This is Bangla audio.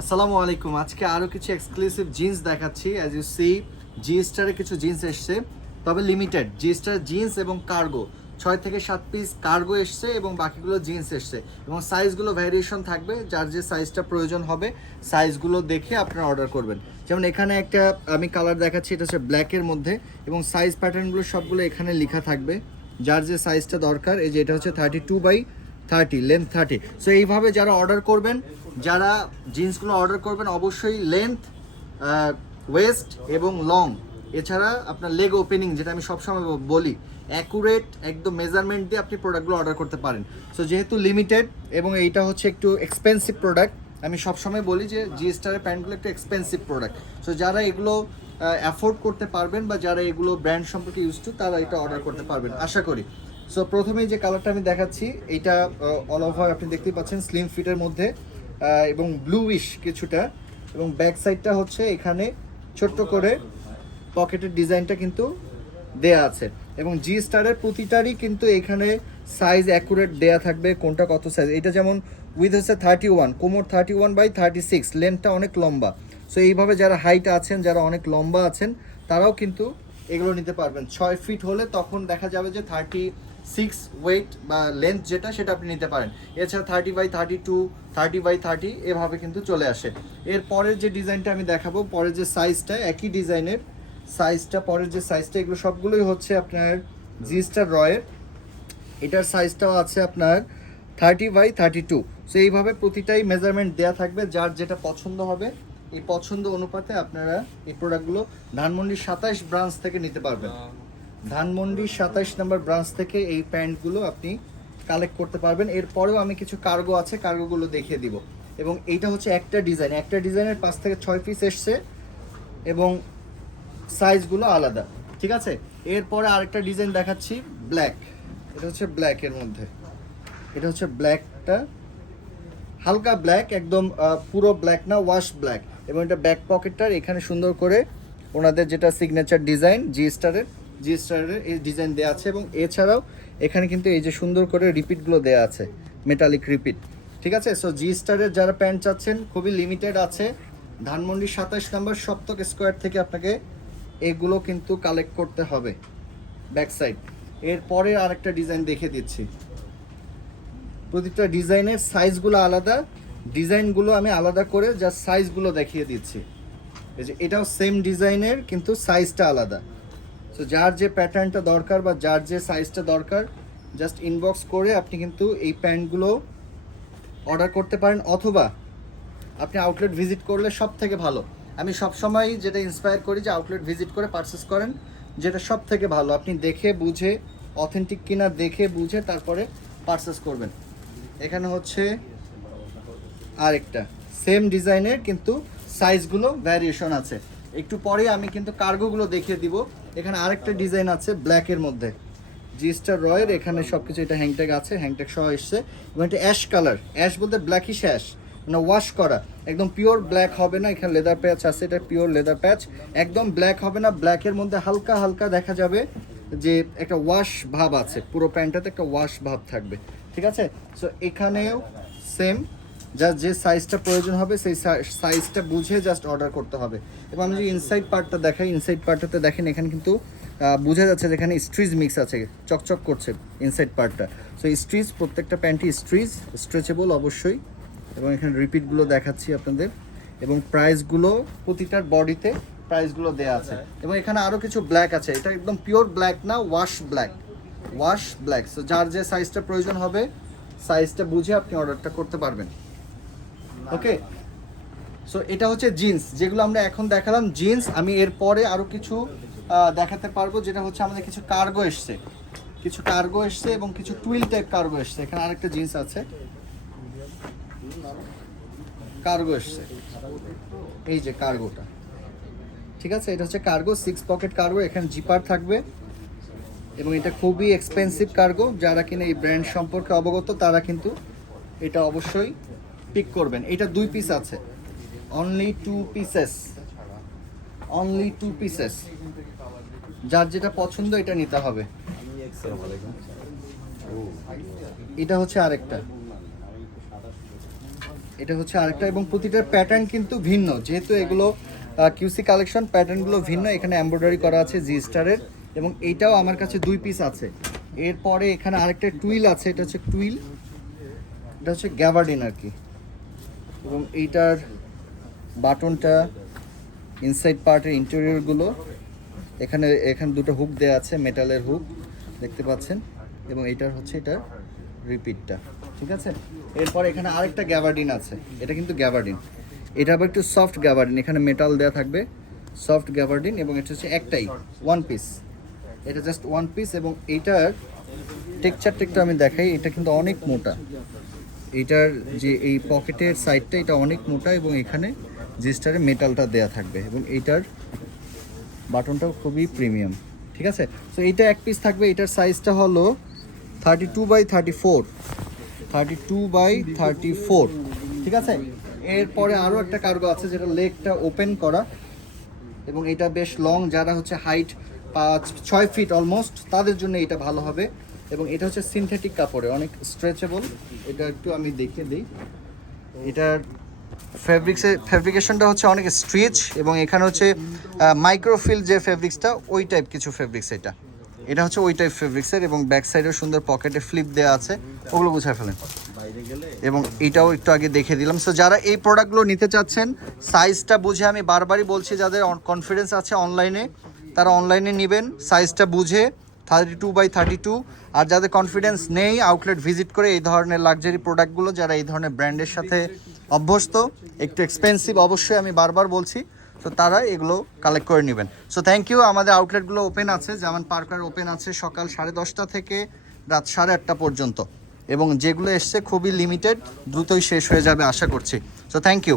আসসালামু আলাইকুম। আজকে আরও কিছু এক্সক্লুসিভ জিন্স দেখাচ্ছি। অ্যাজ ইউ সি জি স্টারে কিছু জিন্স এসছে, তবে লিমিটেড জি স্টার জিন্স এবং কার্গো ছয় থেকে সাত পিস কার্গো এসছে এবং বাকিগুলো জিন্স এসছে। এবং সাইজগুলো ভ্যারিয়েশন থাকবে, যার যে সাইজটা প্রয়োজন হবে সাইজগুলো দেখে আপনারা অর্ডার করবেন। যেমন এখানে একটা আমি কালার দেখাচ্ছি, এটা হচ্ছে ব্ল্যাকের মধ্যে এবং সাইজ প্যাটার্নগুলো সবগুলো এখানে লেখা থাকবে। যার যে সাইজটা দরকার, এই যে এটা হচ্ছে thirty two by thirty length thirty so এইভাবে যারা অর্ডার করবেন, যারা জিন্সগুলো অর্ডার করবেন, অবশ্যই লেন্থ ওয়েস্ট এবং লং এছাড়া আপনার লেগ ওপেনিং যেটা আমি সবসময় বলি অ্যাকুরেট একদম মেজারমেন্ট দিয়ে আপনি প্রোডাক্টগুলো অর্ডার করতে পারেন। সো যেহেতু লিমিটেড এবং এইটা হচ্ছে একটু এক্সপেন্সিভ প্রোডাক্ট আমি সবসময় বলি যে জি স্টারের প্যান্টগুলো একটু এক্সপেন্সিভ প্রোডাক্ট সো যারা এগুলো অ্যাফোর্ড করতে পারবেন বা যারা এগুলো ব্র্যান্ড সম্পর্কে ইউজ টু তারা এটা অর্ডার করতে পারবেন। আশা করি। সো প্রথমেই যে কালারটা আমি দেখাচ্ছি এটা অল ওভার আপনি দেখতেই পাচ্ছেন স্লিম ফিটের মধ্যে এবং ব্লুইশ কিছুটা, এবং ব্যাক সাইডটা হচ্ছে এখানে ছোট্ট করে পকেটের ডিজাইনটা কিন্তু দেয়া আছে। এবং জি স্টারের প্রতিটারই কিন্তু এখানে সাইজ অ্যাকুরেট দেয়া থাকবে, কোনটা কত সাইজ এটা যেমন উইথ হচ্ছে থার্টি ওয়ান কোমর thirty one by thirty six লেন্থটা অনেক লম্বা। সো এইভাবে যারা হাইট আছেন, যারা অনেক লম্বা আছেন, তারাও কিন্তু এগুলো নিতে পারবেন। ছয় ফিট হলে তখন দেখা যাবে যে থার্টি সিক্স ওয়েট বা লেন্থ যেটা, সেটা আপনি নিতে পারেন। এছাড়া thirty by thirty two thirty by thirty এভাবে কিন্তু চলে আসে। এর পরের যে ডিজাইনটা আমি দেখাবো, পরের যে সাইজটা একই ডিজাইনের সাইজটা পরের যে সাইজটা এগুলো সবগুলোই হচ্ছে আপনার জি স্টার রয়ের এটার সাইজটাও আছে আপনার thirty by thirty two so এইভাবে প্রতিটাই মেজারমেন্ট দেওয়া থাকবে, যার যেটা পছন্দ হবে, এই পছন্দ অনুপাতে আপনারা এই প্রোডাক্টগুলো ধানমন্ডির সাতাইশ ব্রাঞ্চ থেকে নিতে পারবেন। ধানমন্ডির সাতাইশ নাম্বার ব্রাঞ্চ থেকে এই প্যান্টগুলো আপনি কালেক্ট করতে পারবেন। এরপরেও আমি কিছু কার্গো আছে, কার্গোগুলো দেখিয়ে দিব। এবং এইটা হচ্ছে একটা ডিজাইন। একটা ডিজাইনের পাঁচ থেকে ছয় পিস এসছে এবং সাইজগুলো আলাদা, ঠিক আছে? এরপরে আরেকটা ডিজাইন দেখাচ্ছি, ব্ল্যাক। এটা হচ্ছে ব্ল্যাকের মধ্যে। এটা হচ্ছে ব্ল্যাকটা। হালকা ব্ল্যাক, একদম পুরো ব্ল্যাক না, ওয়াশ ব্ল্যাক। এবং এটা ব্যাক পকেটটার, এখানে সুন্দর করে ওনাদের যেটা সিগনেচার ডিজাইন জি স্টারের জি স্টারের এই ডিজাইন দেওয়া আছে এবং এছাড়াও এখানে কিন্তু এই যে সুন্দর করে রিপিটগুলো দেওয়া আছে মেটালিক রিপিট ঠিক আছে? সো জি স্টারের যারা প্যান্ট চাচ্ছেন, খুবই লিমিটেড আছে। ধানমন্ডি সাতাশ নাম্বার সপ্তক স্কোয়ার থেকে আপনাকে এগুলো কিন্তু কালেক্ট করতে হবে ব্যাক সাইড এরপরে আরেকটা ডিজাইন দেখে দিচ্ছি। প্রতিটা ডিজাইনের সাইজগুলো আলাদা। ডিজাইনগুলো আমি আলাদা করে জাস্ট সাইজগুলো দেখিয়ে দিচ্ছি। এই যে এটাও সেম ডিজাইনের কিন্তু সাইজটা আলাদা। সো যার যে প্যাটার্নটা দরকার বা যার যে সাইজটা দরকার জাস্ট ইনবক্স করে আপনি কিন্তু এই প্যান্টগুলো অর্ডার করতে পারেন অথবা আপনি আউটলেট ভিজিট করলে সব থেকে ভালো। আমি সবসময় যেটা ইন্সপায়ার করি যে আউটলেট ভিজিট করে পারচেস করেন, যেটা সব থেকে ভালো। আপনি দেখে, বুঝে অথেন্টিক কিনা দেখে, বুঝে তারপরে পারচেস করবেন। এখানে হচ্ছে আরেকটা। সেম ডিজাইনের কিন্তু সাইজগুলো ভ্যারিয়েশন আছে। একটু পরে আমি কিন্তু কার্গোগুলো দেখিয়ে দিব। এখানে আরেকটা ডিজাইন আছে ব্ল্যাকের মধ্যে। জিস্টার রয়ের, এখানে সব কিছু এটা হ্যাংট্যাগ আছে হ্যাংট্যাগ সহ এসছে। এবং এটা অ্যাশ কালার অ্যাশ বলতে ব্ল্যাকিশ অ্যাশ মানে ওয়াশ করা। একদম পিওর ব্ল্যাক হবে না, এখানে লেদার প্যাচ আছে, এটা পিওর লেদার প্যাচ একদম ব্ল্যাক হবে না ব্ল্যাকের মধ্যে হালকা হালকা দেখা যাবে যে একটা ওয়াশ ভাব আছে। পুরো প্যান্টটাতে একটা ওয়াশ ভাব থাকবে। ঠিক আছে? সো এখানেও সেম যা যে সাইজটা প্রয়োজন হবে, সেই সাইজটা বুঝে জাস্ট অর্ডার করতে হবে। এবং আমি যে ইনসাইড পার্টটা দেখাই ইনসাইড পার্টটাতে দেখেন, এখানে কিন্তু বোঝা যাচ্ছে যে এখানে স্ট্রিজ মিক্স আছে, চকচক করছে ইনসাইড পার্টটা সো স্ট্রিজ প্রত্যেকটা প্যান্টই স্ট্রিজ স্ট্রেচেবল অবশ্যই। এবং এখানে রিপিটগুলো দেখাচ্ছি আপনাদের। এবং প্রাইসগুলো প্রতিটার বডিতে প্রাইসগুলো দেওয়া আছে। এবং এখানে আরও কিছু ব্ল্যাক আছে। এটা একদম পিওর ব্ল্যাক না wash black wash black so যার যে সাইজটা প্রয়োজন হবে সাইজটা বুঝে আপনি অর্ডারটা করতে পারবেন। ওকে সো এটা হচ্ছে জিন্স যেগুলো আমরা এখন দেখালাম জিন্স আমি এরপরে আরও কিছু দেখাতে পারব, যেটা হচ্ছে আমাদের কিছু কার্গো এসছে। কিছু কার্গো এসছে এবং কিছু টুইল টাইপ কার্গো এসছে। এখানে আরেকটা জিন্স আছে। কার্গো এসছে। এই যে কার্গোটা ঠিক আছে? এটা হচ্ছে কার্গো সিক্স পকেট কার্গো এখানে জিপার থাকবে। এবং এটা খুবই এক্সপেন্সিভ কার্গো যারা কিনা এই ব্র্যান্ড সম্পর্কে অবগত, তারা কিন্তু এটা অবশ্যই পিক করবেন। এটা দুই পিস আছে। Only two pieces only two pieces যার যেটা পছন্দ এটা নিতে হবে। এটা হচ্ছে আরেকটা। এটা হচ্ছে আরেকটা এবং প্রতিটার প্যাটার্ন কিন্তু ভিন্ন। যেহেতু এগুলো কিউসি কালেকশন প্যাটার্নগুলো ভিন্ন। এখানে এমব্রয়ডারি করা আছে জি স্টারের এবং এইটাও আমার কাছে দুই পিস আছে। এরপরে এখানে আরেকটা টুইল আছে। এটা হচ্ছে টুইল এটা হচ্ছে গ্যাভার্ডিন আর কি। এবং এইটার বাটনটা ইনসাইড পার্টের ইন্টেরিয়রগুলো এখানে এখানে দুটো হুক দেওয়া আছে মেটালের হুক দেখতে পাচ্ছেন? এবং এইটার হচ্ছে এটা রিপিটটা ঠিক আছে? এরপর এখানে আরেকটা গ্যাভার্ডিন আছে, এটা কিন্তু গ্যাভার্ডিন এটা আবার একটু সফট গ্যাভার্ডিন এখানে মেটাল দেওয়া থাকবে সফট গ্যাভার্ডিন এবং এটা হচ্ছে একটাই ওয়ান পিস এটা জাস্ট ওয়ান পিস এবং এইটার টেক্সচারটা একটু আমি দেখাই, এটা কিন্তু অনেক মোটা। এটার যে এই পকেটের সাইডটা, এটা অনেক মোটা এবং এখানে জিস্টারে মেটালটা দেয়া থাকবে এবং এইটার বাটনটাও খুবই প্রিমিয়াম ঠিক আছে? সো এইটা এক পিস থাকবে, এটার সাইজটা হলো thirty two by thirty four thirty two by thirty four ঠিক আছে? এরপরে আরও একটা কার্গো আছে যেটা লেগটা ওপেন করা এবং এটা বেশ লং যারা হচ্ছে হাইট পাঁচ, ছয় ফিট অলমোস্ট তাদের জন্য এটা ভালো হবে। এবং এটা হচ্ছে সিনথেটিক কাপড়ে অনেক স্ট্রেচেবল এটা একটু আমি দেখিয়ে দিই। এটার ফেব্রিক্সের ফেব্রিকেশনটা হচ্ছে অনেক স্ট্রিচ এবং এখানে হচ্ছে মাইক্রোফিল যে ফেব্রিক্সটা ওই টাইপ কিছু ফেব্রিক্স এটা। এটা হচ্ছে ওই টাইপ ফেব্রিক্সের এবং ব্যাক সাইডেও সুন্দর পকেটে ফ্লিপ দেওয়া আছে। ওগুলো গুছায় ফেলেন। এবং এটাও একটু আগে দেখে দিলাম। সো যারা এই প্রোডাক্টগুলো নিতে চাচ্ছেন সাইজটা বুঝে আমি বারবারই বলছি, যাদের কনফিডেন্স আছে অনলাইনে তারা অনলাইনে নেবেন। সাইজটা বুঝে thirty two by thirty two আর যাদের কনফিডেন্স নেই আউটলেট ভিজিট করে এই ধরনের লাক্সারি প্রোডাক্টগুলো যারা এই ধরনের ব্র্যান্ডের সাথে অভ্যস্ত, একটু এক্সপেন্সিভ অবশ্যই আমি বারবার বলছি, তো তারা এগুলো কালেক্ট করে নেবেন। সো থ্যাংক ইউ আমাদের আউটলেটগুলো ওপেন আছে যেমন পার্কার ওপেন আছে সকাল সাড়ে দশটা থেকে রাত সাড়ে আটটা পর্যন্ত। এবং যেগুলো এসছে খুবই লিমিটেড দ্রুতই শেষ হয়ে যাবে, আশা করছি। So thank you